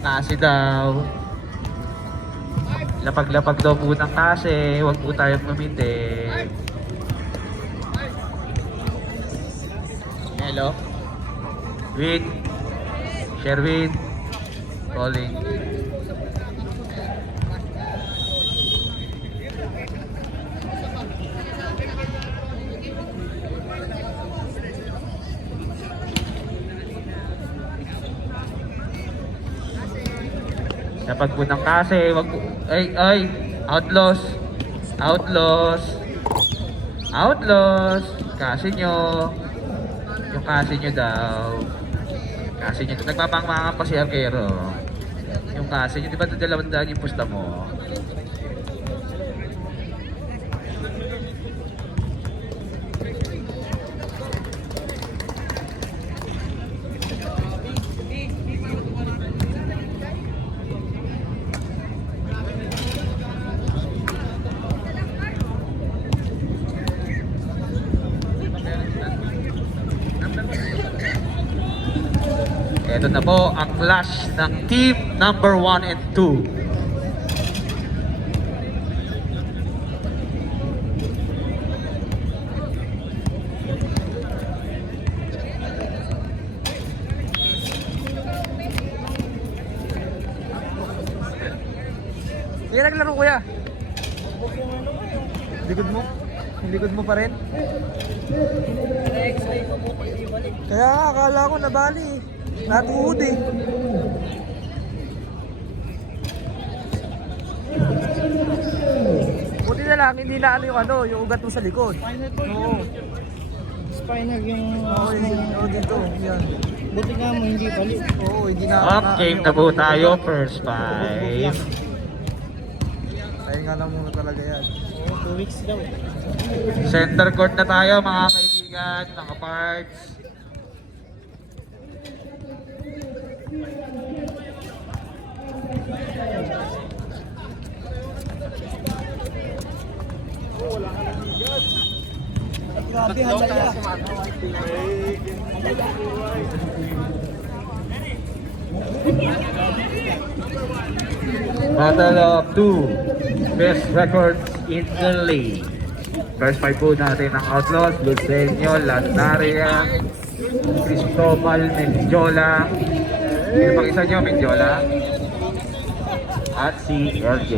Kasi daw. Lapag-lapag daw po ng kasi. Huwag po tayong ngumiti. Hello? Wait. Sherwin. Calling. Dapat po ng kasi, wag po, ay, outlaws, outlaws, outlaws, kasi nyo, yung kasi nyo daw, kasi nyo, nagpapangmangan pa si Arquero, yung kasi nyo, di ba ito 200 yung pusta mo? Ito na po ang clash ng team number 1 and 2. Hindi naglaro kuya. Likod mo? Yung likod mo pa rin? Kaya akala ko nabali. Natuhod eh. Buti na lang, hindi na yung ugat mo sa likod. Oo. Spinal yung Dito. Yan. buti nga mo hindi balik. Oo, hindi na. Game na po tayo, first 5. Kaya nga lang muna talaga yan. Oo, 2 weeks daw. Center court na tayo mga kaibigan, mga parts. Grabe, halaya. Battle of 2 best records in the league. First 5 po natin ang Outlaws, Lucenio, Landaria, Cristobal, Mendiola. Sino pang isa nyo, Mendiola? At si RJ.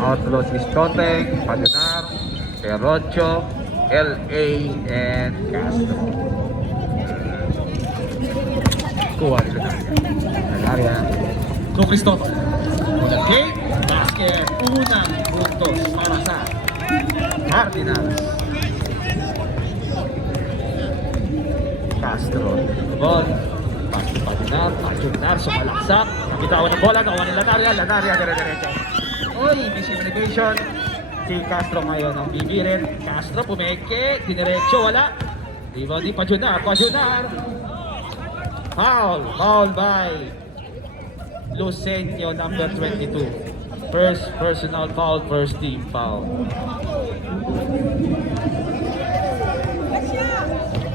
Outlaws is Choteng, Padunar, Perocho, LA, and Castro. Kuha ni Landaria. So Cristobal. Okay, basket, unang puntos para sa Cardinals. Castro, ball, Padunar, sumalaksak, nabitawan ng bola, gawa ni Landaria, dire-diretso. Oy, miscommunication. Si Castro ngayon ang bibirin. Castro pumeke, diniretso, wala. Di Padunar. Foul by Lucenio, number 22. First personal foul, first team foul.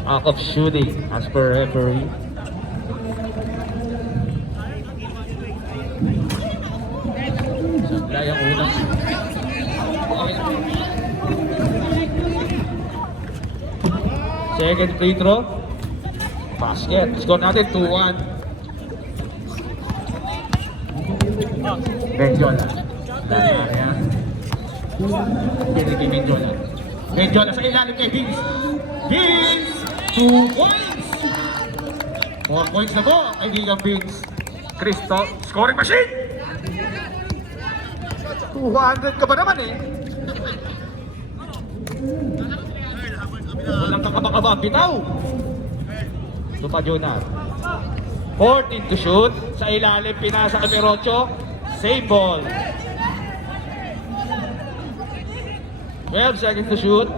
Out of shooting as per referee. Sablay ang unang. Second free throw. Basket. Score natin 2-1. Mendiola. Mendiola sa ilalim kay Vince. 2 points! 4 points na po, kaibigan Vince. Cristo, scoring machine! 200 ka ba naman eh? Walang kakabakaba, bitaw! Tupadyunar. 14 to shoot. Sa ilalim, pinasa kay Perocho. Save ball. 12 seconds to shoot.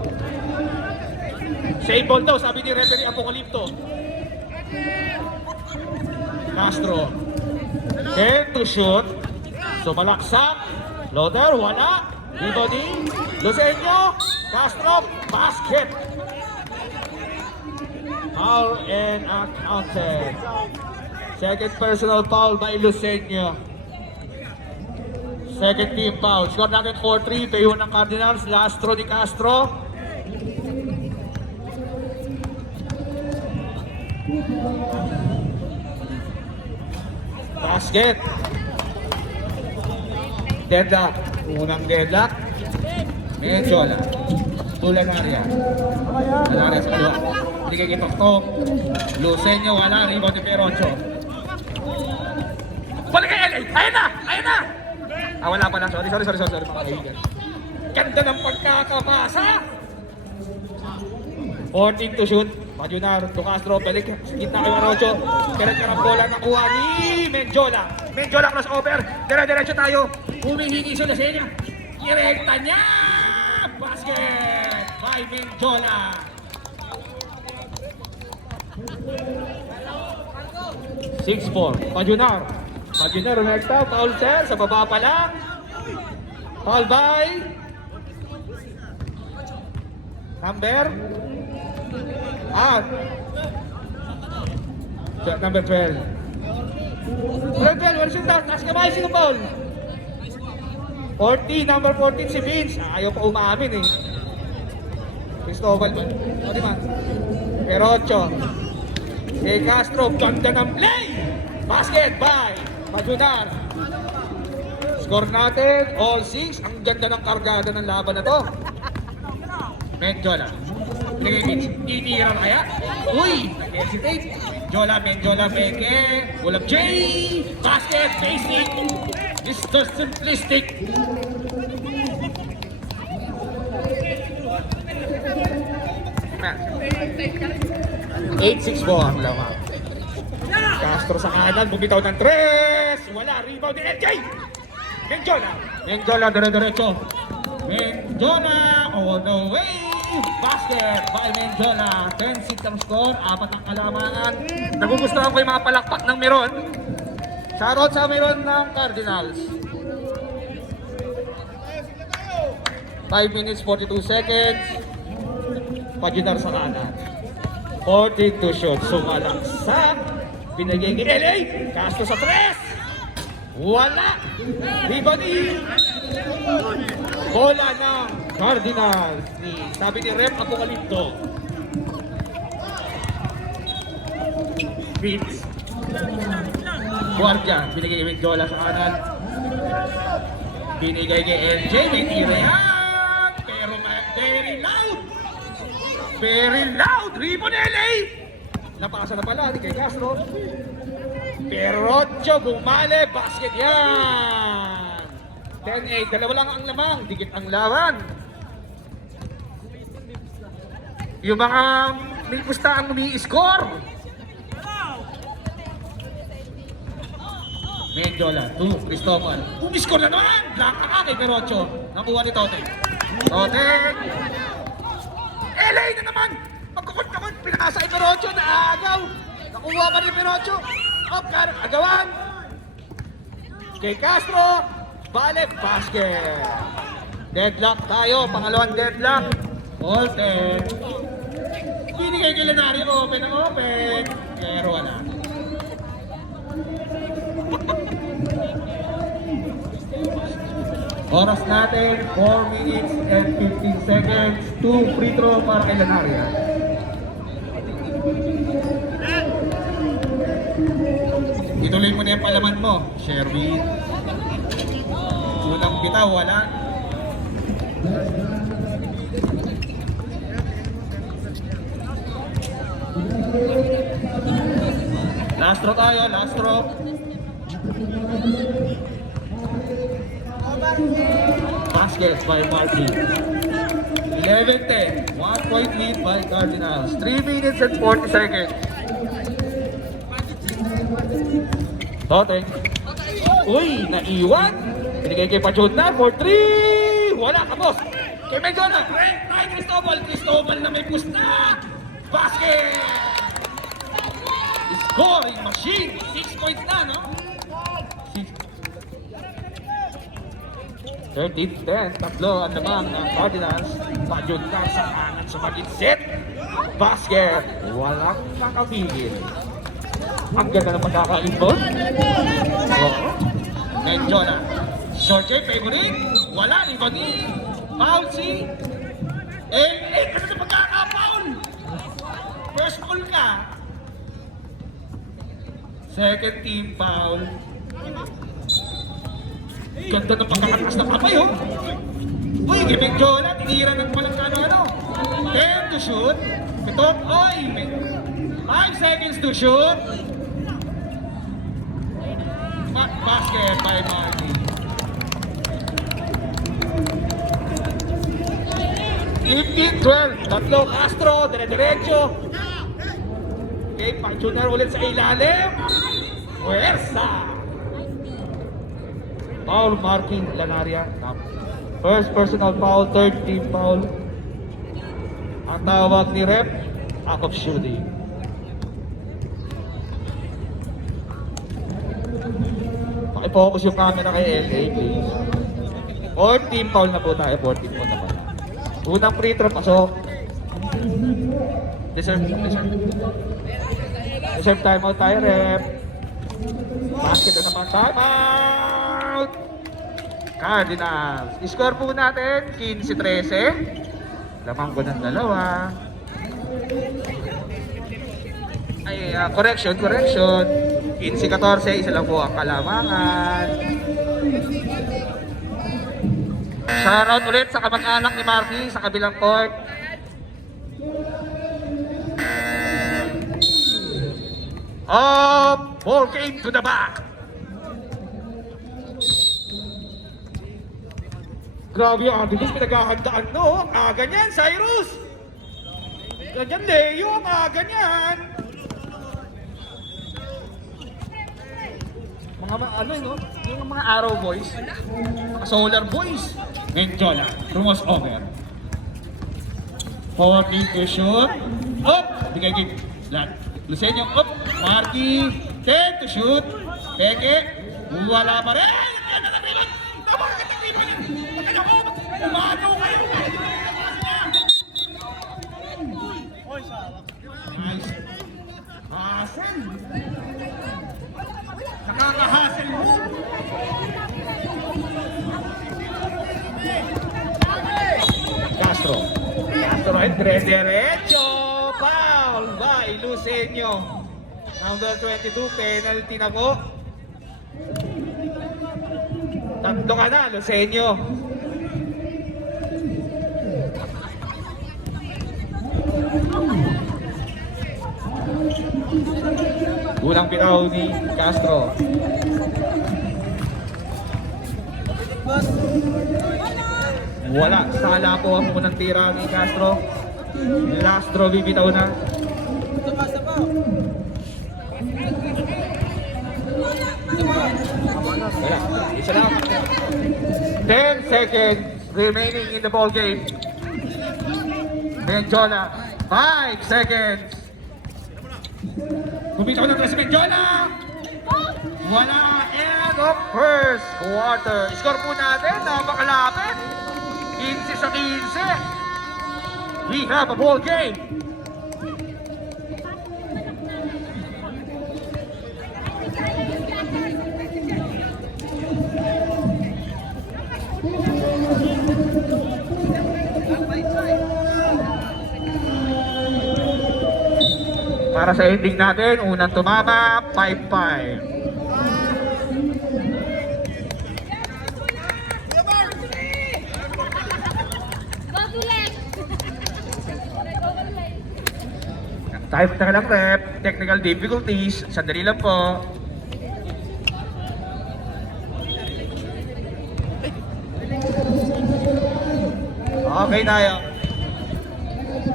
Save ball daw, sabi ni referee Apocalypto. Castro. 10 to shoot. Sumalaksak. Loader, wala. Rebounding. Lucenio. Castro. Basket. Foul and uncounted. Second personal foul by Lucenio. Second team foul. Score natin 4-3. Payo ng Cardinals. Lastro Di Castro. Basket. Deadlock. Unang deadlock. Medjola. Tulanaria. Tulanaria sa kaliwa. Hindi kayo kitok-tok. Lucenio wala. Rebound ni Perocho. Balik kay LA! Ayun na! Ayun na! Ah, wala pa lang. Sorry mga kaibigan. Ganda ng pagkakapasa! 14 to shoot. Majunar, Ducastro, balik. Gitna kay Marocho. Kailan bola nakuha ni Medjola. Medjola crossover. Dire-diretso tayo. Humihingi sa Lasenia. Irekta niya! Basket by Medjola. Six-4. Majunar. Majunar, rekta. Foul sir. Sa baba pa lang. Foul by number 12. Number 12, wala siyang taas kamay, sino foul? 14, number 14 si Vince. Ayaw pa umamin eh. Cristobal ba? O di ba? Perocho. Kay Castro, ganda ng play! Basket by Majunar. Score natin, all 6. Ang ganda ng kargada ng laban na to. Medjola. Pinagay Vince. Titira na kaya? Uy! Nag-hesitate. Medjola, Beke. Pull up J. Basket, basic. Mr. Simplistic. Man. 8-6 po ang lamang. Castro sa kanan, bumitaw ng 3. Wala, rebound ni LJ. Medjola, dire-diretso. Medjola, all the way. Basket by Medjola. 10-6 ang score, 4 ang kalamangan. Nagugustuhan ko yung mga palakpak ng Meron. Shoutout sa Meron ng Cardinals. 5 minutes, 42 seconds. Paginar sa kanan. 42 shots. Sumalaksak. Binigay ni LA. Castro sa 3. Wala. Rebound ni bola ng Cardinals. Sabi ni Rep Apokalipto. Vince. Guardia. Binigay ni Medjola sa kanan. Binigay kay LJ. May tira yan. Pero very loud. Very loud. Rebound LA. Napakasa na pala ni kay Castro. Perocho bumale. Basket yan. 10-8. Dalawa lang ang lamang. Dikit ang laban. Yung mga may pusta ang umi-score. Medjola, 2, Cristobal. Umi-score na naman! Blanca ka kay Perocho. Nakuha ni Tote. Tote! LA na naman! Pagkukot-kukot, pinakasa kay Perocho na agaw. Nakuha pa ni Perocho. Agawan. Kay Castro. Bale, basket. Deadlock tayo. Pangalawang deadlock. All 10. Binigay kay Lenario. Open ang open. Pero wala. Oras natin, 4 minutes and 15 seconds. 2 free throw para kay Lenario. Ituloy mo na yung palaman mo, Sherwin. Unang bitaw, wala. Last throw tayo, last throw. Basket by Marty. 11-10. 1 point lead by Cardinals. 3 minutes and 40 seconds. Tote. Uy, naiwan. Binigay kay Pachota for 3. Wala ka, boss. Kay Medjola. Try Cristobal. Cristobal na may pusta. Basket. Scoring machine. 6 points na, no? 13-10. Tatlo ang lamang ng Cardinals. Pachota sa kanan sa mag-set. Basket. Walang nakapigil. Ang ganda ng pagkakainbon. Oo. Medyo na. Short game, favorite. Wala, Ivani. Foul si. Ganda ng pagkakapaul. First foul ka. Second team foul. Ganda ng pagkakataas ng kamay, oh. Uy, Giving Jola, tinira ng palang ano. 10 to shoot. Ito, 5 seconds to shoot. Basket by Marty. 15-12. Tatlo, Castro, dire-diretso. Okay, pa-shooter ulit sa ilalim. Puwersa. Foul marking Lanaria. First personal foul, third team foul. Ang tawag ni Rep, out of shooting. Paki-focus yung camera kay LA, please. Fourth team foul na po tayo, 14 po na pala. Unang free throw, pasok. Deserve timeout tayo, Rep. Basket na naman, timeout! Cardinals. Score po natin, 15-13. Lamang ko ng dalawa. Ay, correction. 15-14, isa lang po ang kalamangan. Shoutout ulit sa kamag-anak ni Marky sa kabilang court. Ball game to the back. Grabe ang Adidas, pinaghahandaan, no? Ang aga niyan, Cyrus! Ganyan, Leo, ang aga niyan! No? Yung mga Arrow boys, mga Solar boys. Menjola, crossover. 14 to shoot. Up! Bigay. Lucenio, up! Marky, 10 to shoot. Peke, wala pa rin! Umano kayo! Nice. Hassel! Nakakahassel mo! Castro ay dire-diretso! Foul by Lucenio. Number 22, penalty na po. Tatlo ka na, Lucenio. Unang pinaw ni Castro. Wala. Sala po ang unang tira ni Castro. Last throw bibitaw na. Wala. Isa lang. 10 seconds remaining in the ball game. Menjola. 5 seconds. Bumitaw ng tres Menjola. Wala. End of first quarter. Score po natin. Napakalapit. 15-15. We have a ball game. Para sa ending natin, unang tumama, 5-5. Tayo punta ka lang, Rep. Technical difficulties. Sandali lang po. Okay tayo.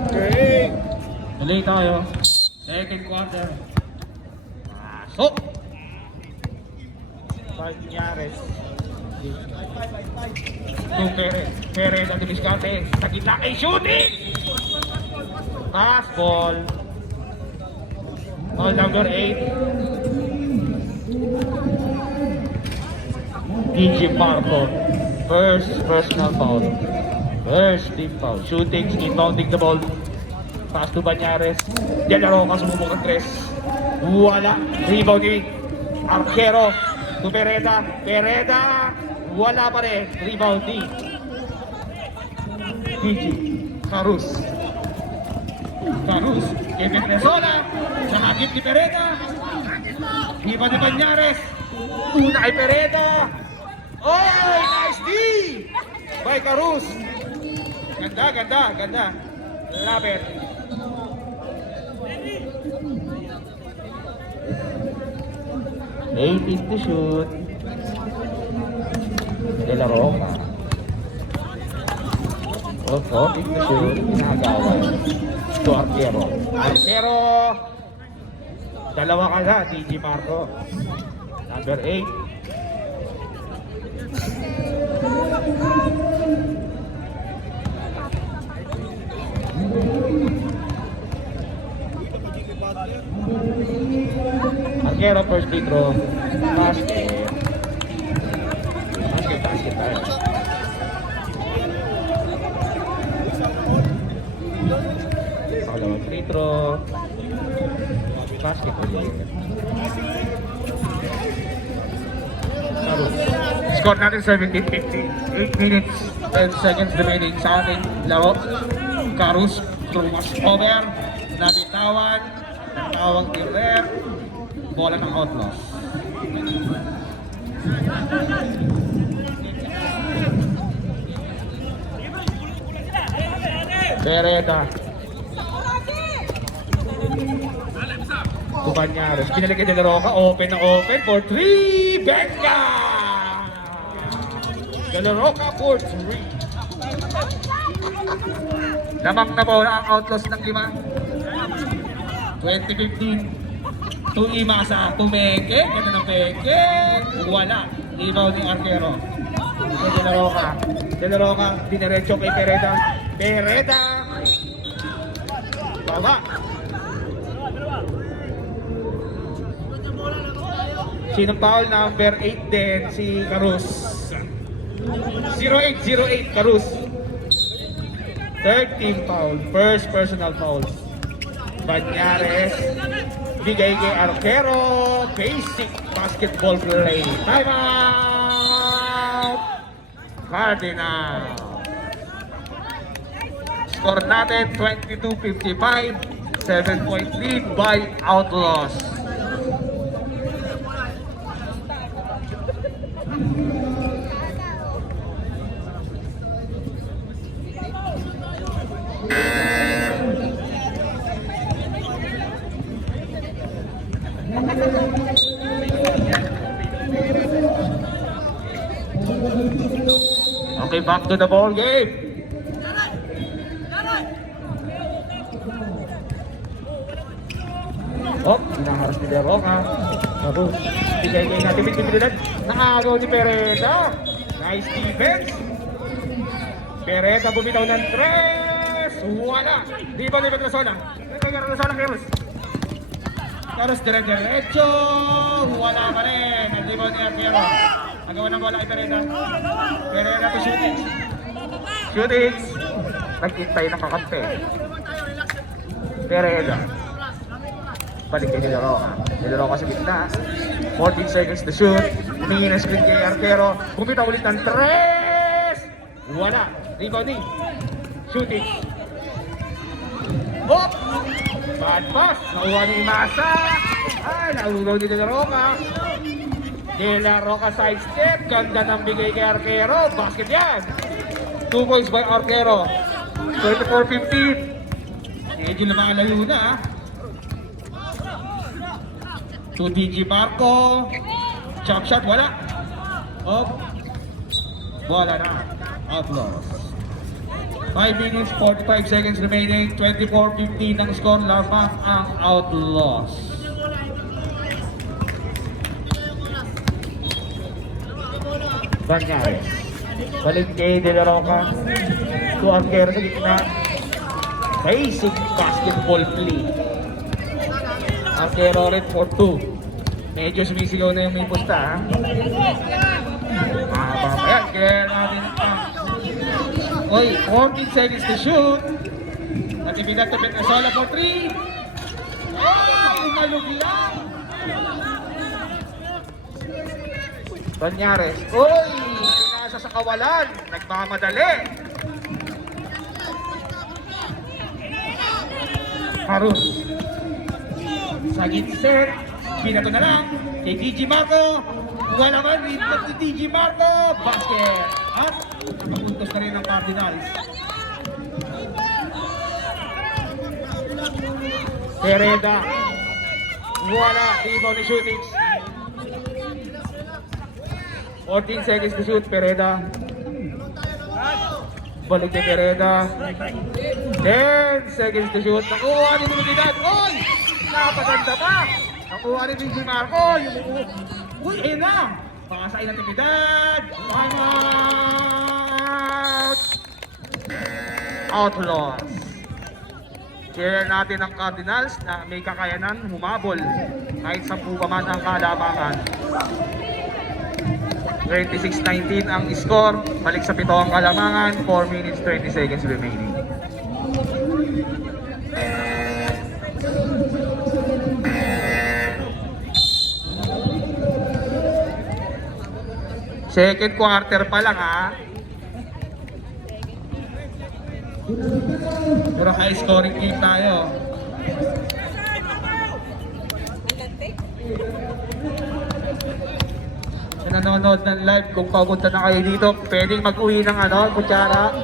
Okay. Tuloy tayo. Second quarter. Pasok! Banyares. Itong Perez at Dumiscate. Sa gitna ay shooting! Pass ball. Ball number 8. DJ Marco. First personal foul. First team foul. Shooting, inbounding the ball. Pass to Banyares. Diyan na Roca sumubok ng tres. Wala. Rebound ni Arquero to Pereda. Pereda. Wala pa rin. Rebound ni Gigi Carus. Carus. Kevin Rezola. Nakagip ni Pereda. Iba ni Banyares. Una kay Pereda. Oh, nice D by Carus. Ganda, ganda, ganda. Love it. Native to shoot. De La Roca. Oh, 40 to shoot. Inagawan. To Arquero. Arquero. Dalawa ka na, DJ Marco. Number 8. Arquero, first free throw. Basket. Basket tayo. Pangalawang free throw. Basket ulit. Score natin 17-15. 8 minutes, 10 seconds remaining sa ating laro. Carus, crossover, nabitawan, natawag ni ref, bola ng Outlaws. Pereda. Kubanyares, pinalagay De La Roca, open na open for 3, Benga! De La Roca for 3. Lamang na bola ang Outlaws ng 5. 2015. To Imasa, to Meke, ganda ng Meke, wala. Rebound ni Arquero. De La Roca. De La Roca, diniretso kay Pereda. Pereda! Baba. Sinong foul? Number 8 din, si Carus. 08 Carus. Third team foul, first personal foul. Banyares, bigay kay Arquero, basic basketball play. Time out! Cardinal. Score natin 22-55, 7-point lead by Outlaws. Okay, back to the ball game. Oh, hinaharas ni De La Roca. Tapos, bigay kayo natin bitibilidad. Nakagaw ni Pereda. Nice defense. Pereda bumitaw ng 3. Wala. Di ba Rezola? Rezola, Carus. Carus dire-diretso. Wala pa rin. Di ba ni Arquero? Nagawa ng bola kay Pereda. Pereda to shooting. Shooting. Nagkintay ng kakampi. Pereda. Balik kay De La Roca. De La Roca sa gitna. 14 seconds to shoot. Humingi ng screen kay Arquero. Bumitaw ulit ng 3. Wala. Rebound ni. Shooting. Oh! Bad pass. Nauwa ni Imasa. Ay, naugaw ni De La Roca. De La Roca side step. Ganda ng bigay kay Arquero. Basket yan. 2 points by Arquero. 24-15. Medyo lumalayo na. To DJ Marco. Chop shot. Wala. Oh. Wala na. Outlaws. 5 minutes, 45 seconds remaining. 24-15 ang score. Lamang ang Outlaws. Banyares. Balik kay De La Roca. To Arquero sa gitna. Basic basketball play. Arquero rin for 2. Medyo sumisigaw na yung may pusta, ha? Ayan, kaya natin Oy, 14 seconds to shoot. Natibigat to Rezola for 3. Oh! sumalog lang. Banyares. Uy! Nasa sa kawalan. Nagmamadali. Harus. Sa gitset. Binato na lang. Kay DJ Marco. Wala naman. Rebound ni DJ Marco. Basket. At mapuntos na rin ang Cardinals. Pereda. Wala. Rebound ni Shootings. 14 seconds to shoot, Pereda. Balik ni Pereda. 10 seconds to shoot. Nakuha ni Trinidad. Uy! Napaganda pa. Nakuha ni DJ Marco. Uy, ayun na. Pakasay na Trinidad. Time out. Outlaws. Share natin ang Cardinals na may kakayanan humabol kahit 10 pa man ang kalamangan. 26-19 ang score. Balik sa 7 ang kalamangan. 4 minutes 20 seconds remaining. Second quarter pa lang ha. Pero high scoring game tayo. Sa nanonood ng live, kung papunta na kayo dito, pwedeng mag-uwi ng kutsara.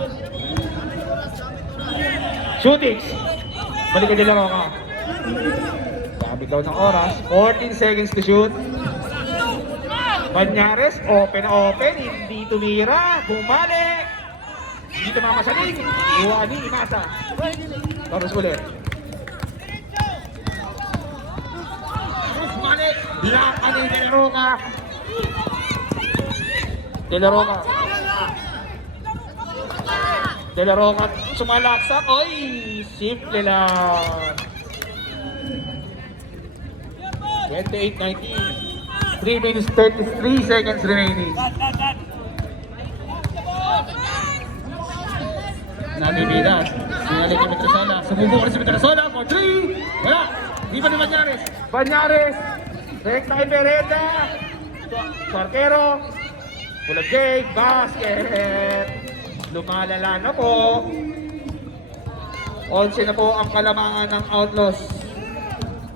Shootings! Balikan nila ako ka. Sabi daw ng oras. 14 seconds to shoot. Banyares, open, hindi tumira, bumalik. Dito mamasaling, Iwani, Imasa. Tapos ulit. Tapos bumalik, Blanca ni De La Roca. De La Roca. De La Roca, sumalaksak. Oy, simple lang. 28-19. 3 minutes 33 seconds remaining. Natibidas. Sinalik ni Petrosola. Sumubo ka rin si Petrosola for 3. Wala. Di pa ni Banyares. Banyares. Rekta kay Pereda. Parkero. Bulag Jake. Basket. Lumalala na po. 11 na po ang kalamangan ng Outlaws.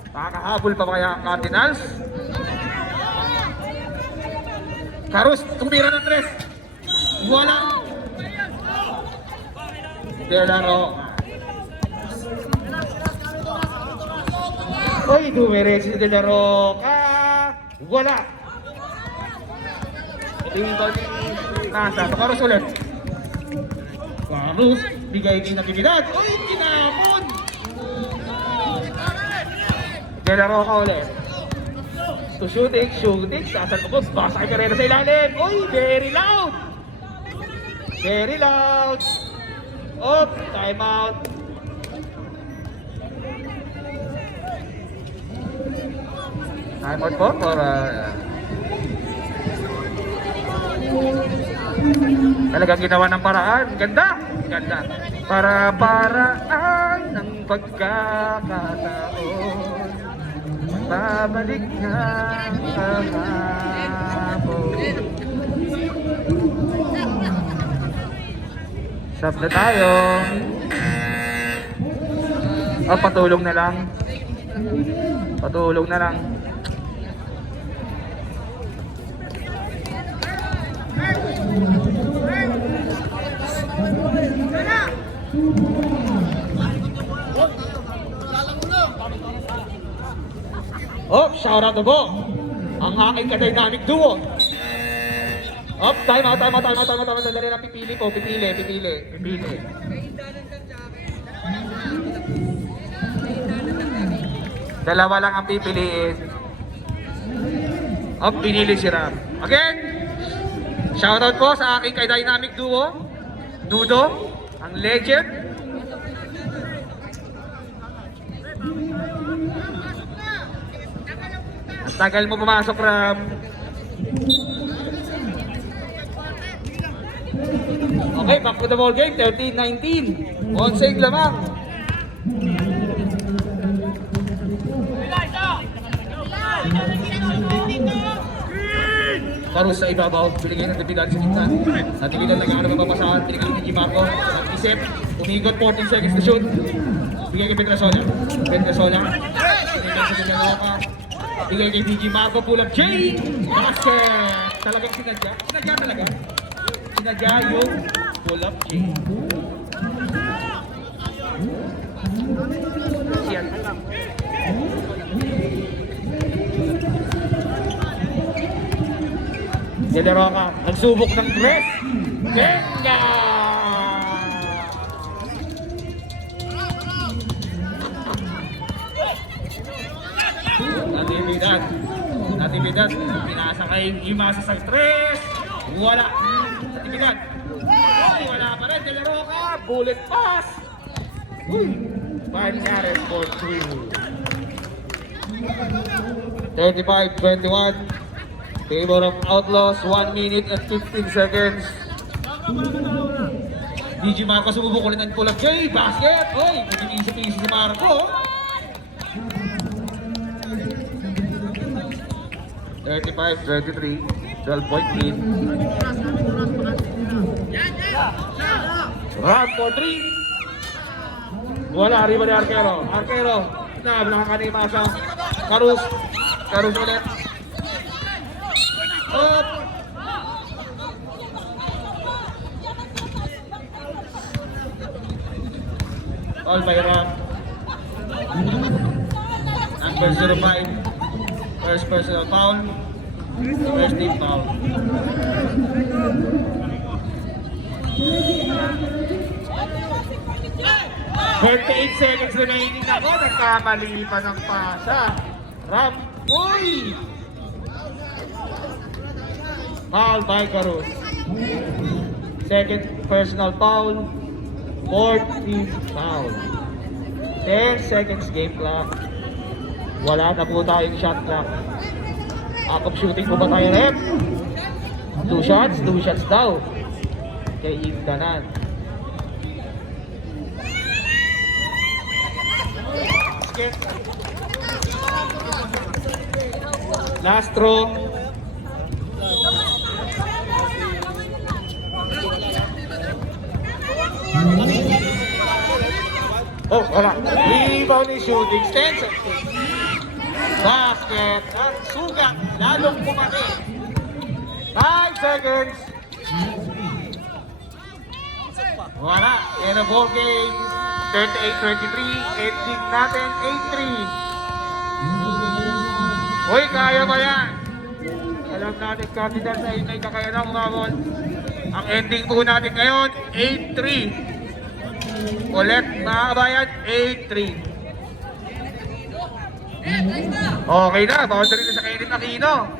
Makakahabol pa kaya ang Cardinals? Karus, tumira ng 3. Wala. De La Roca. Uy, dumiretso si De La Roca. Wala. Dito ni Nasa. Karus ulit. Karus, bigay din ng Trinidad. Uy, kinamon. De La Roca ulit. To shooting, sasal ko po, basa kay Carrera sa ilalim. Uy, very loud! Very loud! Oh, time out. Time out po for talagang ginawa ng paraan. Ganda! Ganda. Para paraan ng pagkakataon. Babalik na kahapon. Stop na tayo. Patulong na lang. Patulong na lang. Oh, shout out to po. Ang aking ka-dynamic duo. Oh, time out. Dali lang, pipili po. Pipili. Dalawa lang ang pipiliin. Oh, pinili si Ram. Again, shout out po sa aking ka-dynamic duo. Nudo, ang legend. Tagal mo pumasok, Ram. Okay, back to the ball game. 13-19. On save lamang. Karus sa ibabaw, binigay ng Dipidan sa gitna. At Dipidan lang ang mapapasahan, binigay ni Gimarco. Isip, umigot 14 seconds to shoot. Bigay kay Petrasola. Petrasola. Binigay sa Villaroca. Bigay kay BG Marco, pull up J. Basket! Talagang sinadya. Sinadya talaga. Sinadya yung pull up J. Siyan pa lang. Villaroca, nagsubok ng dress. Ganda! Natividad, pinasa kay Imasa sa stress. Wala. Natividad. Wala pa rin. Villaroca, bullet pass. Uy! Panyares for 3. 35-21. Favor of Outlaws, 1 minute and 15 seconds. DJ Marco sumubok ulit ng pull up J. Basket! Oy! Mag-iisip-isip si Marco. 35-23. 12-point lead. Round for 3. Wala, arriba ni Arquero. Arquero. Nahablang ka ni Masa. Karus. Karus ulit. Up. All by Ram. Number 05. First personal foul. First team foul. "38 seconds remaining ako. Nagkamali pa ng pasa. Ram. Uy! Foul by Karus. Second personal foul. Fourth team foul. 10 seconds game clock. Wala na po tayong shot clock. Akop shooting po ba tayo, rep? 2 shots? 2 shots daw. Kay Indanan. Last throw. Oh, wala. Rebound ni shooting. 10 seconds. Basket. Ang sugat. Lalong pumaki. 5 seconds. Wala. In a ball game. 38-23. Ending natin 8-3. Uy, kaya ba yan? Alam natin, confidence sa inay kakayanan mga ball. Ang ending po natin ngayon, 8-3. Ulit, mga kabayan, 8-3. Okay na, boundary na sa Kenneth Aquino.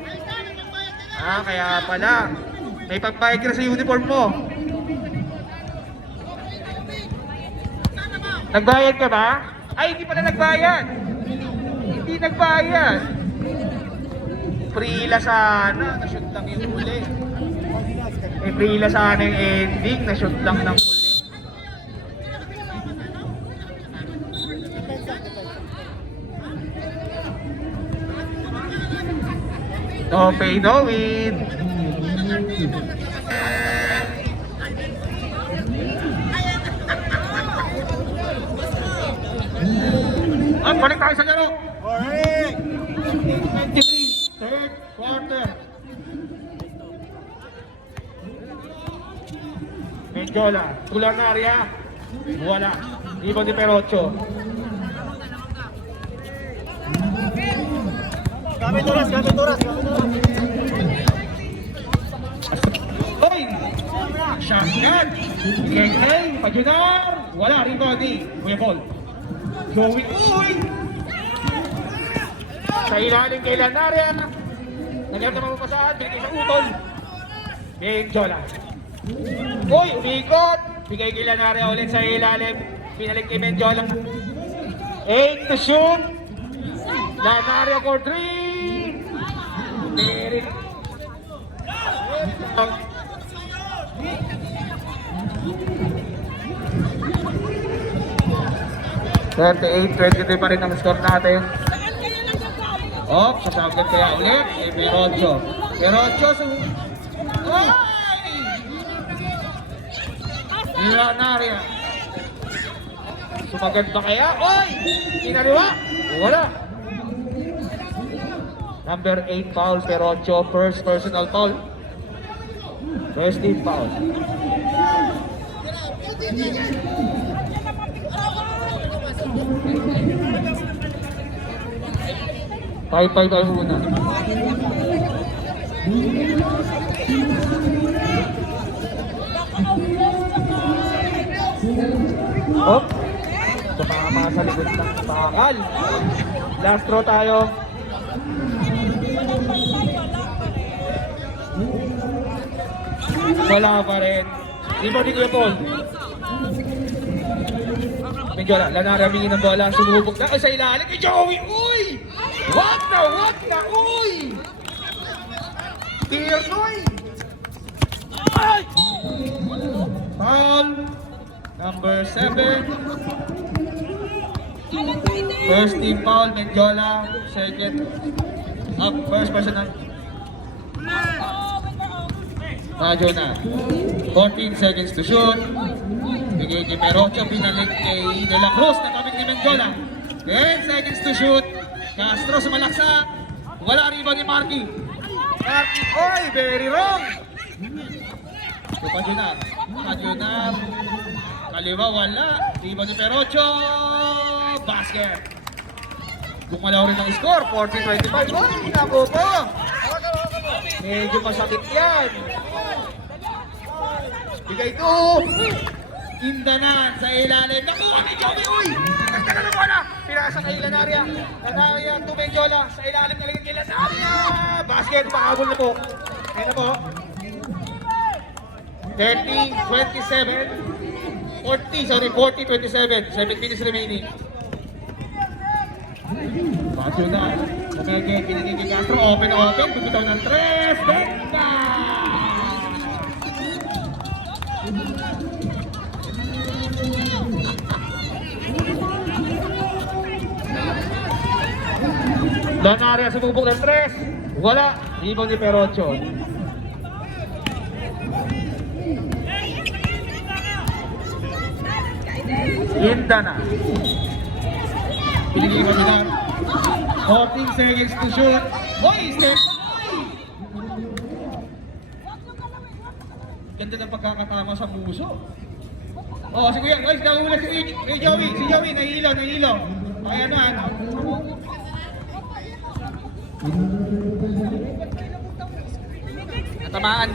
Kaya pala. May pagbayad ka na sa uniform mo. Nagbayad ka ba? Ay, hindi pala nagbayad. Hindi nagbayad. Prila sana, na-shoot lang yung huli. Prila sana yung ending, na-shoot lang ng huli. No pay, no win. Balik tayo sa laro. Alright! 23, third quarter. Medjola, tular na area. Wala. Ibon ni Perocho. Gamit oras, gamit oras, gamit oras. Hoy! Shotgun! Kay Pajunar! Wala, rebound ni Webol. Joey, uy! Sa ilalim kay Lanaria. Nagyan na mapapasahan, binigay sa utol. Medjola. Uy, umikot! Bigay kay Lanaria ulit sa ilalim. Pinalik kay Medjola. 8 to shoot. Lanaria for 3. Derek. 38-23 pa rin ang score natin. Sasagad kaya ulit. Perocho. Pero Chosu. Ay! Lanaria. Sumagad ba kaya? Oy! Inariwa? Wala. Number 8 foul, Perocho, first personal foul. First team foul. Five tayo muna. Hop! Tumama sa likod ng bakal. Last throw tayo. Wala pa rin. Iba ni Kuya Paul. Medyo Lanaria mingi ng bola. Sumubok na. Ay, sa ilalim kay Joey. Uy! What na? Uy! Tirnoy! Ay! Foul. Number 7. First team foul, Mendiola. Second. Up, first personal. Radyo na. 14 seconds to shoot. Bigay kay Perocho, pinalik kay De La Cruz na kaming ni Mendiola. 10 seconds to shoot. Castro sumalaksa. Wala rebound ni Marky. Marky, oy, very wrong. Pajunar. Kaliwa, wala. Rebound ni Perocho. Basket. Gumalaw rin ang score. 40-25. Oy, naku po. Medyo masakit yan. Bigay ito. Indanan sa ilalim. Nakuha ni Joey. Uy! Nagtagal na bola. Pinasa kay Lanaria. Lanaria to Mendiola. Sa ilalim na ligid kay Lanaria. Basket. Pahabol na po. Ayan na po. 40-27. 7 minutes remaining. Pasyo na. Kumeke, kinigin kay Castro. Open. Pupitaw ng 3. Benda! Lanaria sumubok ng 3. Wala. Rebound ni Perocho. Hinda na. Pinigil mo na. 14 seconds to shoot. Hoy, step! Ganda ng pagkakatama sa puso. Oh, si Kuya, guys, nahula si Joey. Si Joey, nahilo. Ayan na, ano. Natamaan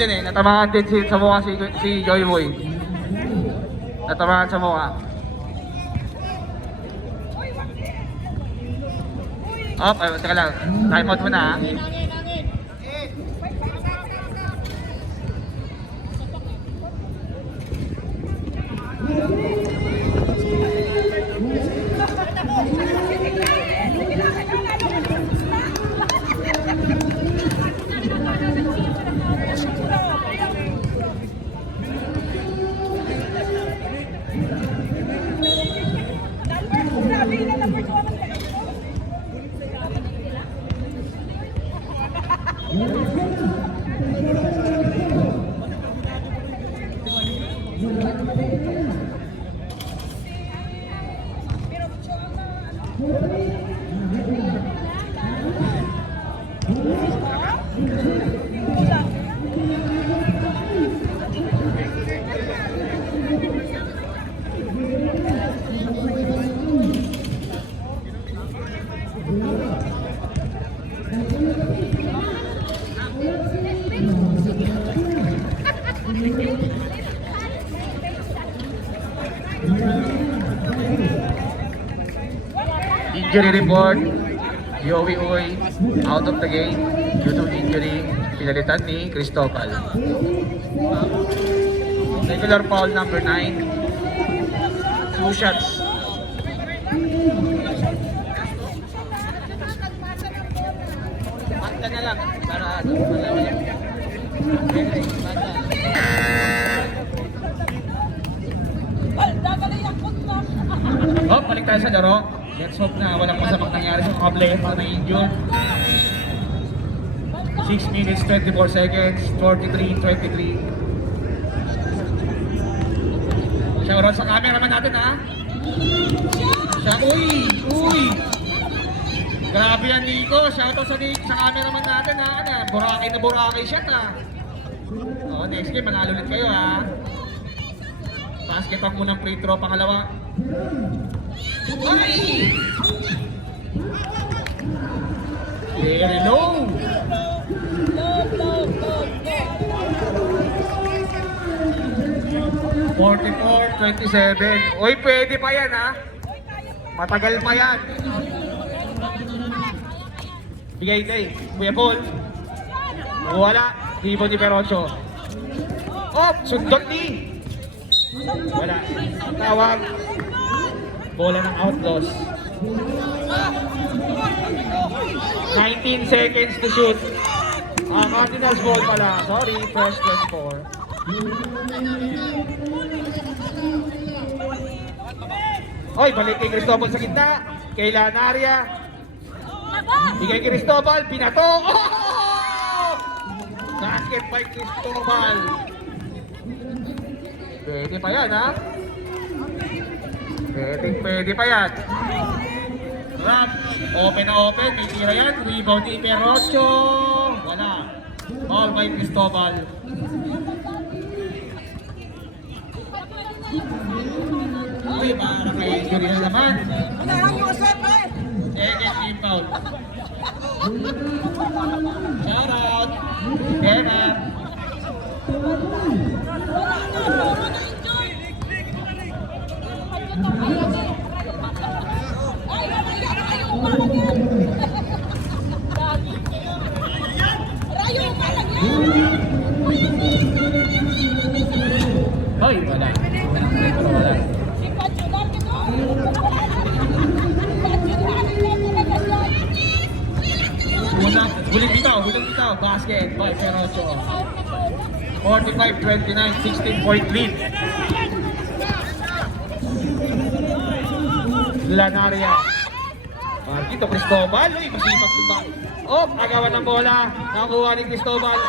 din sa mukha si Joey Boy. Natamaan sa mukha. Teka lang. Time out muna, ha. Injury report, Joey Uy out of the game due to injury, pinalitan ni Cristobal. Regular foul number 9, 2 shots. Basta na lang para balik tayo sa laro. Let's hope na walang masamang nangyari sa mga players na na-injured. 6 minutes, 24 seconds, 43-23. Shoutout sa cameraman natin ha. Siya, uy! Grabe yan Nico, shoutout sa cameraman natin ha. Ano, Boracay na Boracay shot ha. O, next game, manalo ulit kayo ha. Basket ang unang free throw, pangalawa. Ay! Very low! 44-27. Uy, pwede pa yan ha. Matagal pa yan. Bigay kay Kuya Paul. Wala. Rebound ni Perocho. Oh, sundot ni. Wala. Tawag. Bola ng Outlaws. 19 seconds to shoot. Cardinals ball pala. Sorry, first 24. Oy, balik kay Cristobal sa gitna. Kay Lanaria. Bigay kay Cristobal. Pinato. Oh! Basket by Cristobal. Pwede pa yan, ha? Pwede pa yan. Rock. Open na open. May tira yan. Rebound ni Perocho. Wala. Ball by Cristobal. Uy, para kay injury na naman. Second team foul. Shout out. Dena. Hoy, wala. Huling bitaw, basket by Perocho. 45-29, 16-point lead. Lanaria. Dito Cristobal, uy, masipag ba? Oh, agawan ng bola. Nakuha ni Cristobal.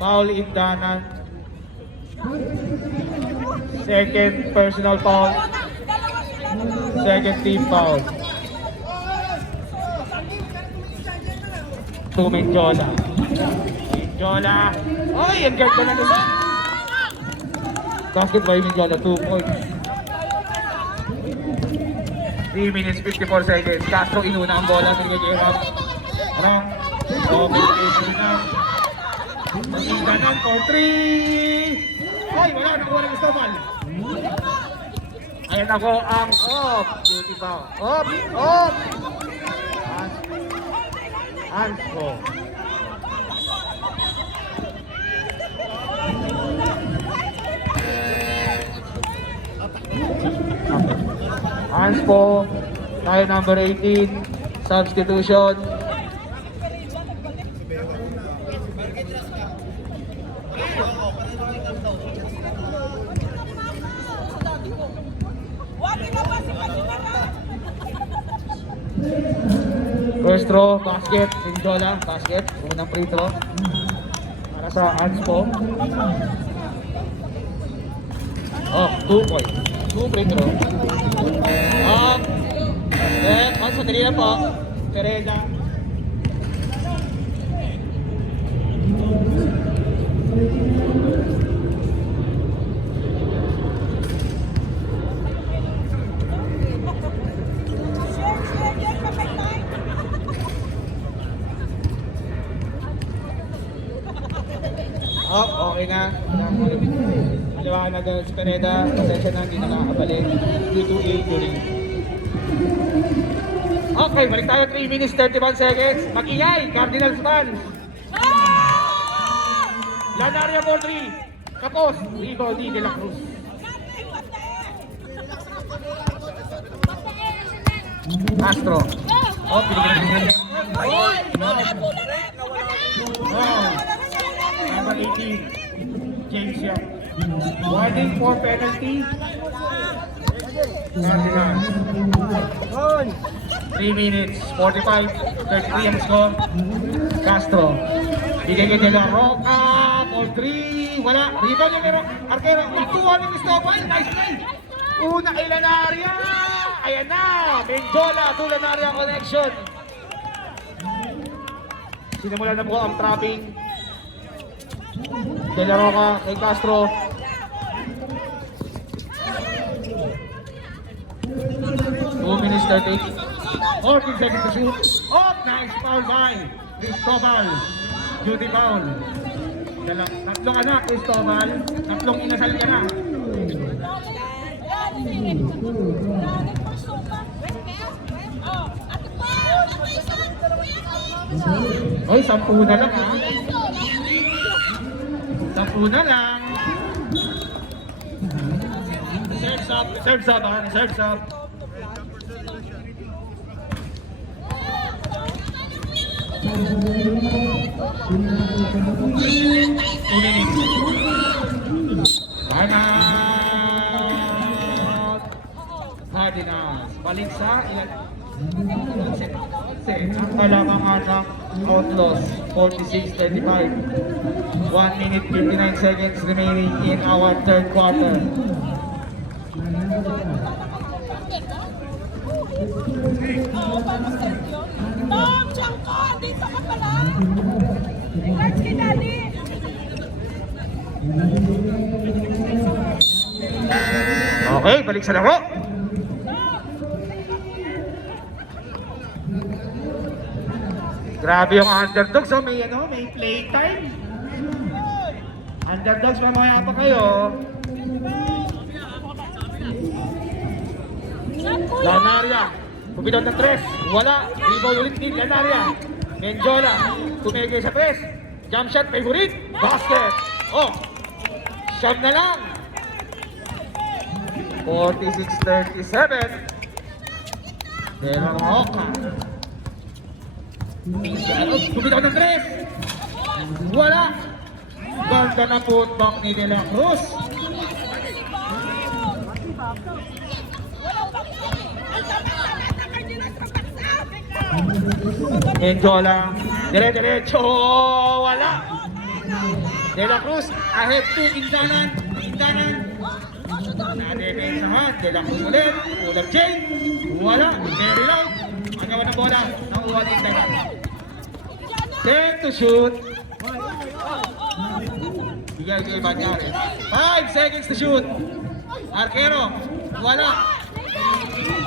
Foul Indanan. Second personal foul. Second team foul. To Menjola. Ay, ang guard pa na nila. Basket by Menjola, 2 points. 3 minutes, 54 seconds. Castro inuna ang bola. Bigay Ram. Bigay na. Indanan for 3. Ay, wala. Nakuha ng Cristobal. Ayan ako ang off. Duty foul. Off. Hands po. Hands po. Tayo number 18. Substitution. First throw, basket, Menjola, basket, unang free throw para sa Anspo. Oh, 2 points, 2 free throw. Sandali na po, Teresa. Okay na. Maliwanag na si Pereda. Pasensya na, hindi na nakakabalik due to injury. Okay, balik tayo. 3 minutes, 31 seconds. Mag-ingay, Cardinals fans. Lanaria for 3. Kapos, Rico D. De La Cruz. Astro. Oh, pinigyan. Number 18, James Young. Warning for penalty. Cardinals. 3 minutes, 45, 33 ang score. Castro. Bigay kay De La Roca for 3. Wala. Rebound yung meron. Arquero. Nakuha ni Cristobal. Nice play. Una kay Lanaria. Ayan na. Menjola to Lanaria connection. Sinimula na po ang trapping. De La Roca kay Castro. 2 minutes 30. 14 seconds to shoot. Oh, nice foul by Cristobal. Duty foul. Tatlong anak, Cristobal. Tatlong inasal ka na. Oy, 10 na lang ha. 10 na lang. Serves up, serves up ha, serves up. Cardinals. Balik sa ilan? Ang kalamangan ng Outlaws. 46-35. 1 minute 59 seconds remaining in our third quarter. Tom, Chanko, dito ka pala. Regards kay Daddy. Okay, balik sa laro. Grabe yung underdogs, oh, may playtime. Underdogs, mamaya pa kayo. Lanaria, pumidot ng 3. Wala, rebound ulit din Lanaria. Menjola, tumigay sa 3. Jump shot, favorite, basket. Oh, shot na lang. 46-37. De La Roca. Pumidot ng 3. Wala. Ganda na putbang ni De La Cruz. Menjola, dire-diretso, wala. De La Cruz, ahead to Indanan. Nadepensahan, De La Cruz ulit, ulang chain, wala. Carry lang, magawa ng bola, nakuha ni Indanan. 10 to shoot. Bigay kay Banyares. 5 seconds to shoot. Arquero, wala.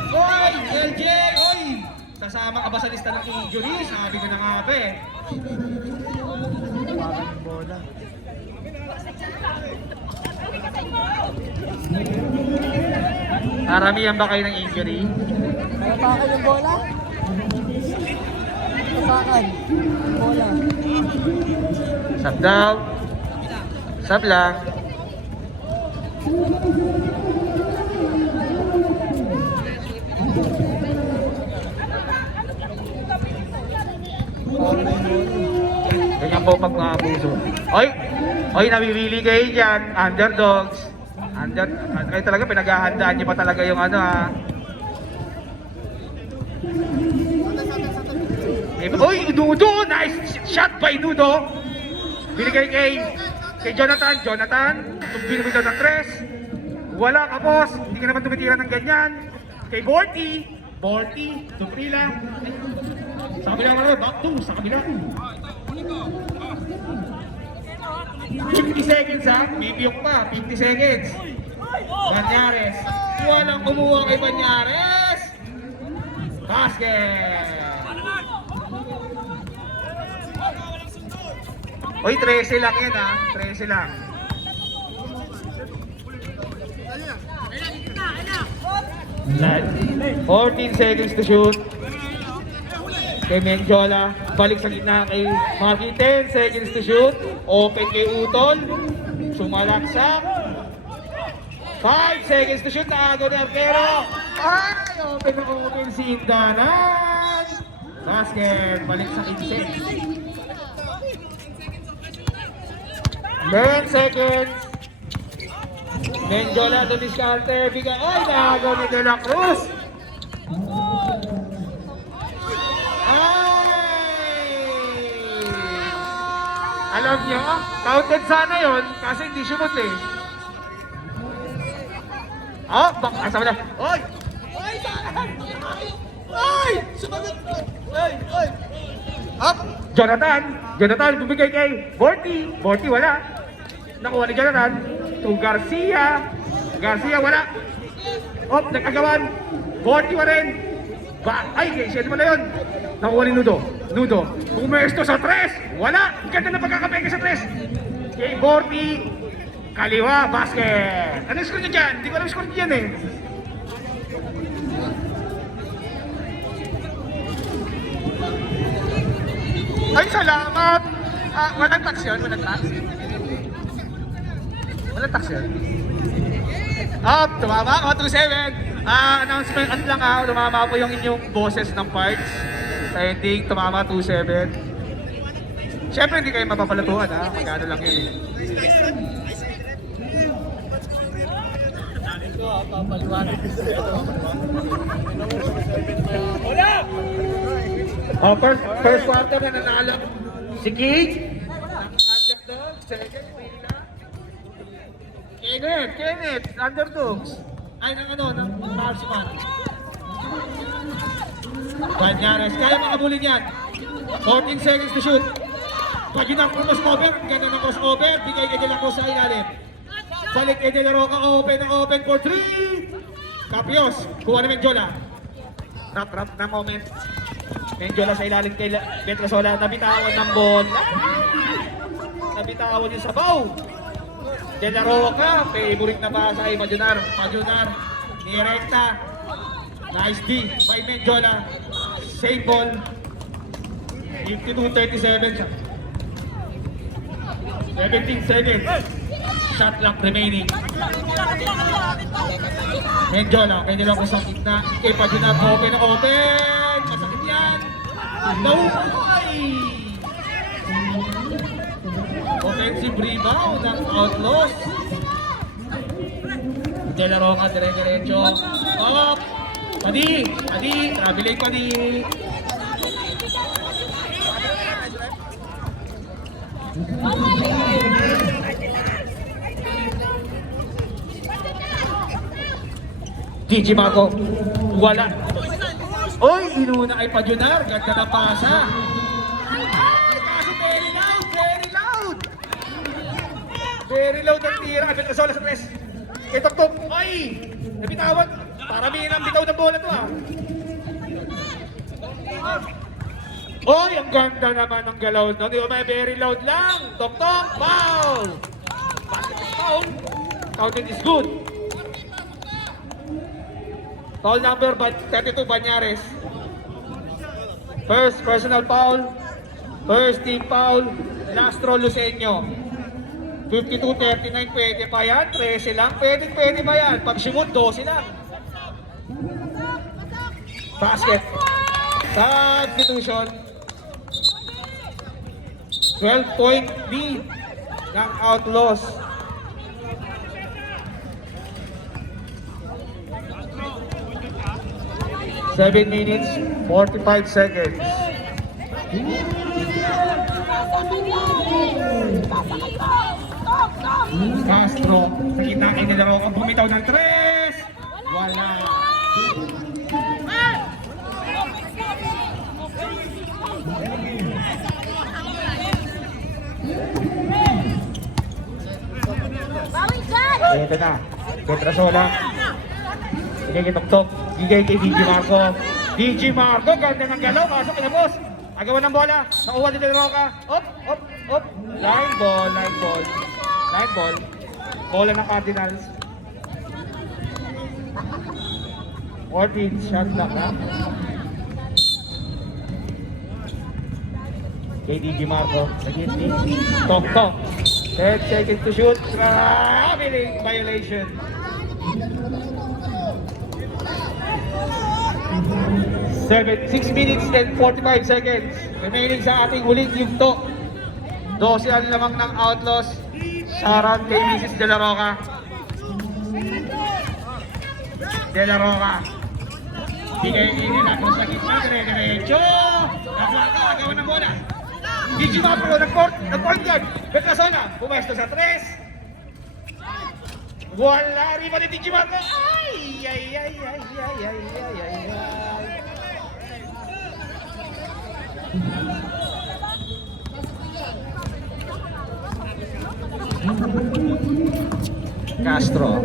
Oy, LJ, oy! Sasama ka ba sa lista ng injury? Sabi ko na nga ba eh. Naramihan ba kayo ng injury? Natapakan yung bola? Natapakan. Bola. Sub daw. Sub lang. Ganyan po pag mga puso. Oy, nabibili kayo dyan. Underdogs. Kayo talaga, pinaghahandaan nyo pa talaga yung ano ha. Oy, Nudo! Nice shot by Nudo! Binigay kay Jonathan. Tumbilog daw ng 3. Wala ka, boss. Hindi ka naman tumitira ng ganyan. Kay Borty. Tuprila. Sa kabila mo back to. Sa kabila. 50 seconds ha. Bibiyok pa. 50 seconds. Banyares. Walang kumuha kay Banyares. Basket. Oy, 13 lang yan ha. 13 lang. Lad. 14 seconds to shoot. Kay Menjola. Balik sa gitna kay Marky. 10 seconds to shoot. Open kay Utol. Sumalaksak. 5 seconds to shoot. Naagaw ni Arquero. Ay! Open si Indanan. Basket. Balik sa 15. 10 seconds. Menjola, dumiskarte, bigay. Ay, nagaw ni De La Cruz. Ay! Alam niyo, counted sana yon kasi hindi sumot eh. Oh, baka sa wala. Oy! Ay, saan? Ay! Sumagot! Ay! Ay! Up! Jonathan, bumigay kay Borty wala. Nakuha ni Jonathan. To Garcia wala. Op, nagkagawan. Borty wa rin. Ay, siya naman na yun. Nakuha ni Nudo. Pumesto sa tres. Wala. Ganda na pagkakapeke sa tres. Kay Borty. Kaliwa, basket. Ano yung score niya dyan? Hindi ko alam yung score niya dyan eh. Ay, salamat! Walang tax yun? Walang tax? Walang tax yun? Up! Tumama ako, 2-7! Announcement, ano lang tumama po yung inyong boses ng parts. Sa ending, tumama 2-7. Siyempre, hindi kayo mapapalatuan magkano lang yun. Oh, first quarter na nanalo si King. Underdog, second Pila. Kenneth, underdogs. Ay, ng Marksman. Banyares, kaya makabulin yan. 14 seconds to shoot. Pwede na crossover, ganda ng crossover, bigay kay De La Cruz sa ilalim. Balik kay De La Roca, open for 3. Capios, kuha ni Menjola. Rap na moment. Menjola sa ilalim kay Petrasola, nabitawan ng ball. Nabitawan yung sabaw. De La Roca, favorite na ba sa Majunar, nirekta. Nice D by Menjola. Save ball. 52-37 siya. 17 seconds. Shot clock remaining. Menjola, kaya nila ko sa gitna. Kay Majunar, open. Masakit yan. Nahuhukay. Offensive rebound ng Outlaws. De La Roca, dire-diretso. Up! Adi! Traveling Adi! DJ Mago, wala. Oy, inuna kay Majunar, ganda na pasa. Kaso very loud ang tira. Petrasola sa tres. Tok. Ay! Nabitawan. Paramihin ang bitaw ng bola to Oy, ang ganda naman ng galaw no. May very loud lang. Tok. Foul! Basket foul. Counted is good. Foul number 32, Banyares. First personal foul. First team foul. Lastro Luceño. 52-39, pwede pa yan. 13 lang. Pwede pa yan. Pag simod, 12 lang. Basket. Substitution. 12-point lead ng Outlaws. Seven minutes, 45 seconds. Castro, nakita kay De La Roca, bumitaw ng tres. Wala. Ito na, Petrasola. Bigay kay Tok. Bigay kay DJ Marco. DJ Marco, ganda ng galaw. Pasok kay na boss. Agawan ng bola. Nakuha ni De La Roca. Op. Line ball. Bola ng Cardinals. 14 shot clock Kay DJ Marco. Tok. 10 seconds to shoot. Traveling violation. 6 minutes and 45 seconds remaining sa ating huling yugto. 12 ang lamang ng Outlaws. Shoutout kay Mrs. De La Roca. De La Roca. Bigay natin sa gitna, dire-diretso. Naglaka, gawa ng bola. Gigi Mapro, nag-point guard. Betrasona, pumesto sa 3. Wala rin pa ni Gigi Mapro. Ay. Castro.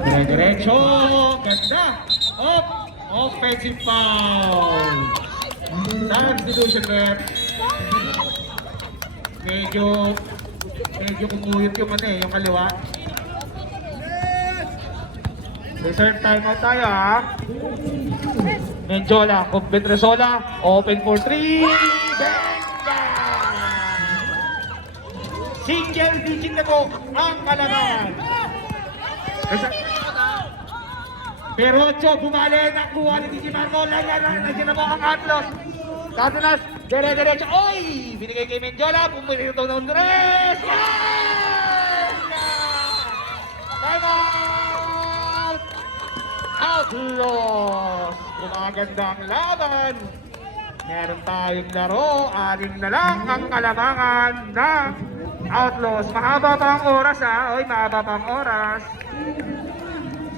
Dire-diretso. Ganda. Offensive foul. Substitution rep. Medyo kumuyot yung yung kaliwa. Reserve timeout tayo ha. Menjola, Betresola, open for 3. Benga! Single digit na po ang kalaban. Pero bumali, nakuha ni Gigi Marco, nandiyan na po ang Atlas. Cardinals, dire-diretso, oy! Binigay kay Menjola, pumili ito ng 3! Yes! Time out! Outlaws! Gumaganda ang laban. Meron tayong laro, 6 na lang ang kalamangan ng Outlaws. Mahaba pa ang oras ha, oy, mahaba pa ang oras.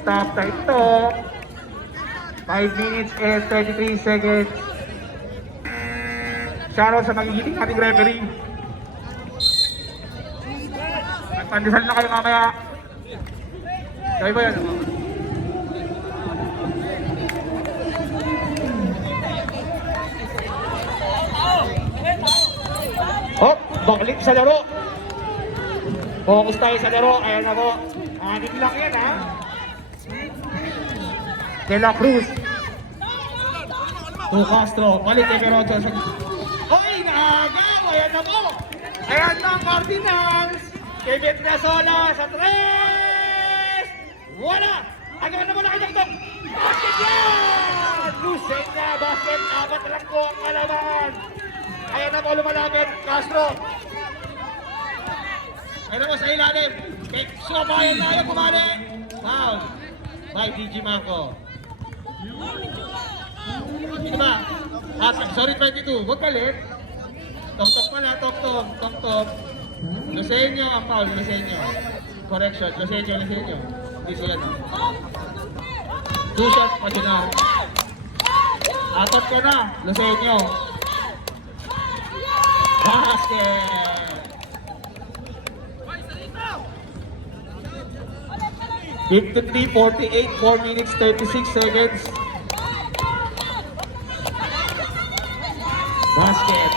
Stop time to. 5 minutes and 33 seconds. Shoutout sa magigiting ating referee. Nagpandesal na kayo mamaya. Kaya ba yan? Oh, baklik sa laro. Focus tayo sa laro. Ayan na po. 6 lang yan ha. De La Cruz. To Castro. Balik kay Perocho. Hoy, naagaw! Ayan na po! Ayan na ang Cardinals! Kay Betresola sa 3! Wala! Agawan na muna kay Dagdog! Basket yan! Lucen na basket! 4 lang po ang kalaban! Ayan na po lumalapit. Castro! Ayan na po sa ilalim. So, bayan tayo kumali! Foul! By DG Marco. Ano ba? Sorry 22, huwag galit. Tok-tok pala, tok-tok. Lucenio ang foul, Lucenio. Correction, Lucenio. Hindi sila na. 2 shots pa dyan na. Atot ka na, Lucenio. Basket! Victory 48, 4 minutes, 36 seconds. Basket.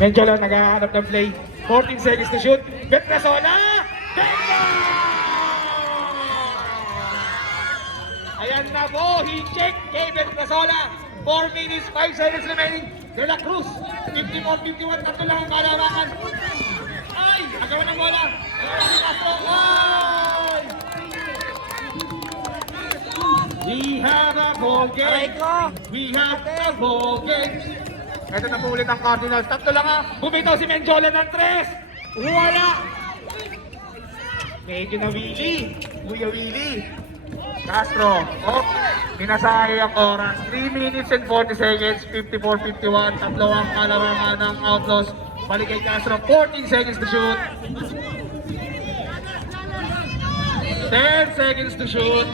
Menjola naghahanap ng play. 14 seconds to shoot. Betresola! Benga! Ayan na po, he check kay Betresola. 4 minutes, 5 seconds remaining. De La Cruz, 54-51, tatlo lang ang kalamangan. Ay! Agawan ng bola. Ay! We have a ball game. We have a ball game. Ito na po ulit ang Cardinals. Tatlo lang ha. Bumitaw si Menjola ng 3. Wala! Medyo na Willie. Kuya Willie. Castro. Oh, pinasayang ang oras. 3 minutes and 40 seconds. 54-51. Tatlo ang kalamangan ng Outlaws. Balik kay Castro. 14 seconds to shoot. 10 seconds to shoot.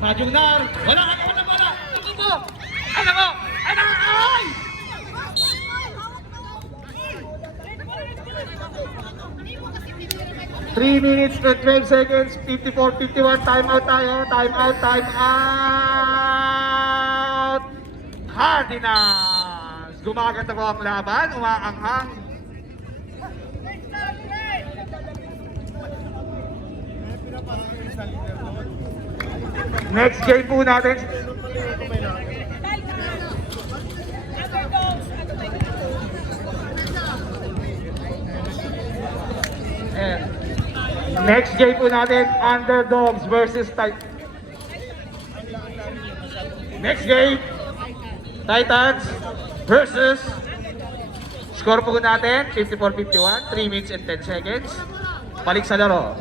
Madyong na. Wala ka naman na bola. Tuko. Ano ko? Ano? Ay! Three minutes and 12 seconds, 54-51, time out tayo, time out. Cardinals! Gumaganda ko ang laban, umaanghang. Next game po natin. Next game po natin, Underdogs versus Next game, Titans versus score po natin, 54-51, 3 minutes and 10 seconds. Balik sa laro.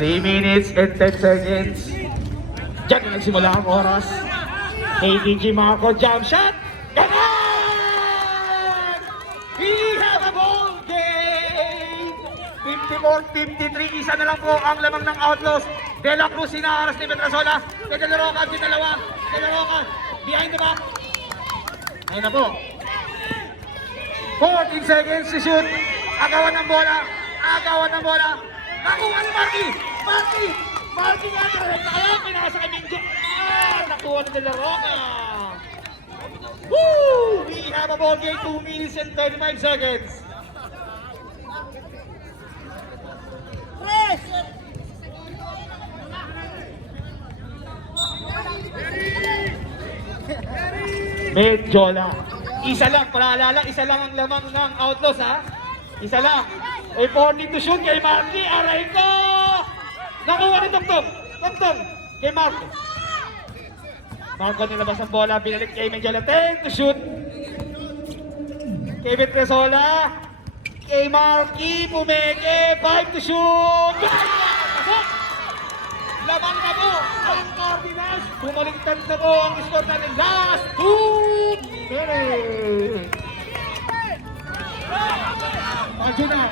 Three minutes and 10 seconds. Diyan na nagsimula ang oras. ADG Marco, jump shot. Ganon! We have a ball game! 54-53, isa na lang po ang lamang ng Outlaws. De La Cruz, sinaaras ni Petrasola. De La Roca, De La Roca, behind the back. Ayun na po. 14 seconds to shoot. Agawan ng bola. Nakuha ni Marky nga na rin. Kaya pinasa kay Minjo. Nakuha ni De La Roca. Woo! We have a ball game, 2 minutes and 35 seconds. Medjola. Isa lang, paalala, isa lang ang lamang ng Outlaws, ha? Isa lang. Ay 40 to shoot kay Marky. Aray ko! Nakuha ni Tongtong kay Marco. Marco nilabas ang bola, binalik kay Medjola. 10 to shoot. Kay Petrasola. Kay Marky, pumeke. 5 to shoot. Pasok! Laban na po ang Cardinals. Bumaliktad na po ang score natin. Last 2 minutes. Arjuna.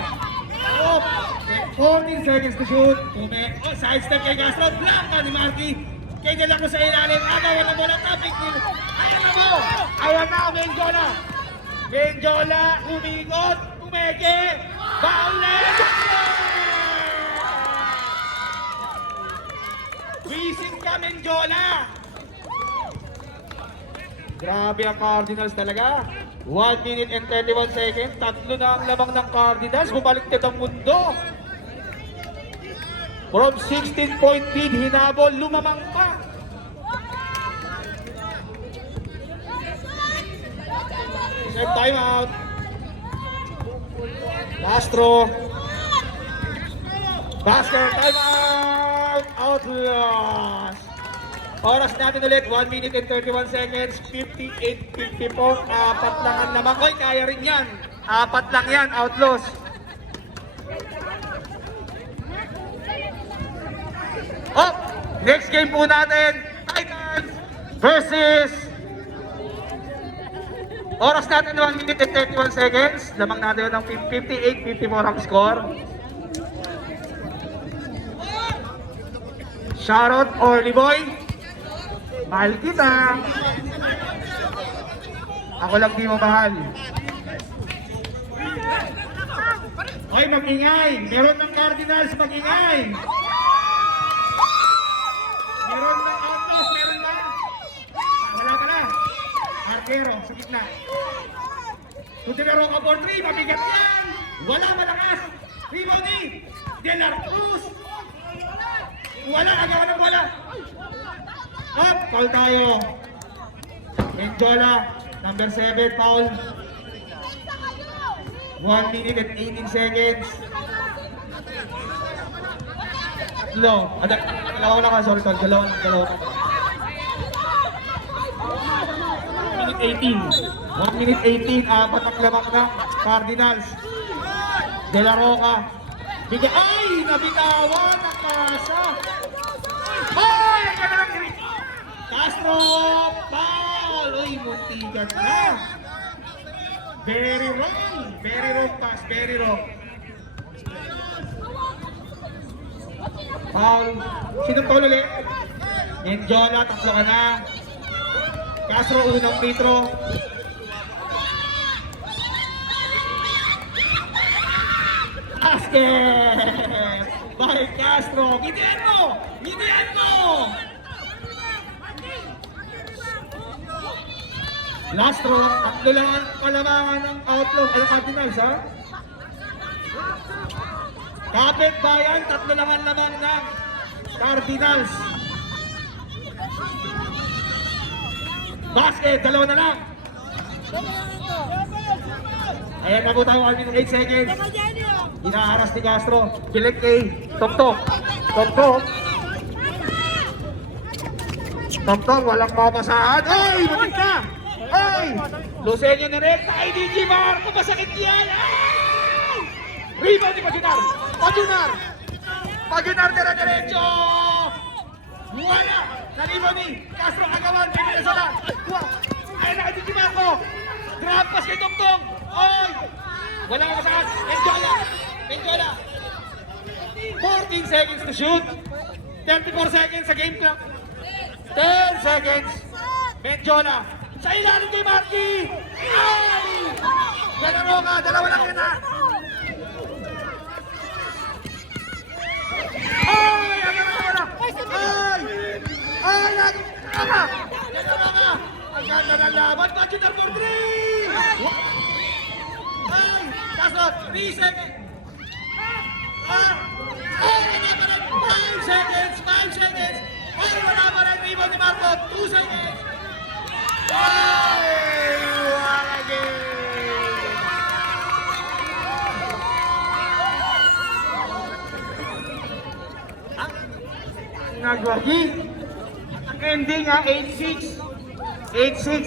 14 seconds to shoot. Side step kay Castro. Blanca ni Marky. Kay De La Cruz sa ilalim. Agawan na bola. Topic nil. Ayan na po. Ayan na. Medjola. Umigot. Umeke. Baulet. Wising ka, Medjola. Grabe ang Cardinals talaga. 1 minute and 31 seconds. Tatlo na ang lamang ng Cardinals. Bumaliktad ang mundo. From 16-point lead, hinabol, lumamang pa. Set time out. Castro. Basket, time out. Outlaws. Oras natin ulit, 1 minute and 31 seconds, 58-54, apat lang ang lamang. Oy, kaya rin yan. Apat lang yan, Outlaws. Oh, next game po natin, Titans versus. Oras natin 1 minute and 31 seconds, lamang natin ng 58-54 ang score. Shoutout, Orly Boy. Mahal kita. Ako lang di mo mahal. Hoy, mag-ingay. Meron ng Cardinals, mag-ingay. Meron ng Outlaws, meron ba? Wala ka na. Arquero, sa gitna. Tutinaro ka for 3, mabigat yan. Wala, malakas. Rebound De La Cruz. Wala, agawan ng bola. Up, foul tayo. Medjola, number 7, foul. 1 minute and 18 seconds. Tatlo. Dalawa na ka, sorry, tol. Dalawa ka. 1 minute 18. 1 minute 18, apat ang lamang ng Cardinals. De La Roca. Bigay, ay! Nabitawan ang kasa. Ay! Ang ganda ng green. Castro! Foul! Uy, muntigan na. Very wrong pass, very wrong. Foul. Sinong foul ulit? Medjola, tatlo ka na. Castro, unang metro. Basket! By Castro. Gidihan mo! Last row, tatlo lang kalamangan ng Outlaws. Ay, Cardinals, ha? Kapit bayan, 3 lang ang lamang ng Cardinals. Basket, 2 na lang. Ayan na po tayo, 1 minute 8 seconds. Inaharas ni Castro. Pilik kay Tok-Tok. Tok-Tok. Tok-Tok, walang mapasahan. Ay, matik na. Ay, Lucenio na rin. Ay, DJ Marco, masakit yan. Ay! Rebound ni Pajunar. Pajunar. Pajunar dire-diretso. Wala. Nalibo ni Castro Agawan. Kaya sa lang. Ay, na DJ Marco. Grab pass kay Tok-Tok. Ay! Walang mapasahan. Menjola. Menjola. 14 seconds to shoot. 34 seconds sa game clock. 10 seconds. Menjola. Sa ilalim kay Marky. Ay! Galaro ka. 2 lang yun ha. Ay! Galaro ka. Ay! Ay! Galaro ka. Ang ganda ng laban. Pajunar for 3. Ay! Kaso, 3 seconds. Ay! Wala pa rin. 5 seconds. 5 seconds. Ay! Wala pa rin. Rebound ni Marco. 2 seconds. Ay! Wala game. Ang nagwagi. Ang ending ha, 8-6. 8-6.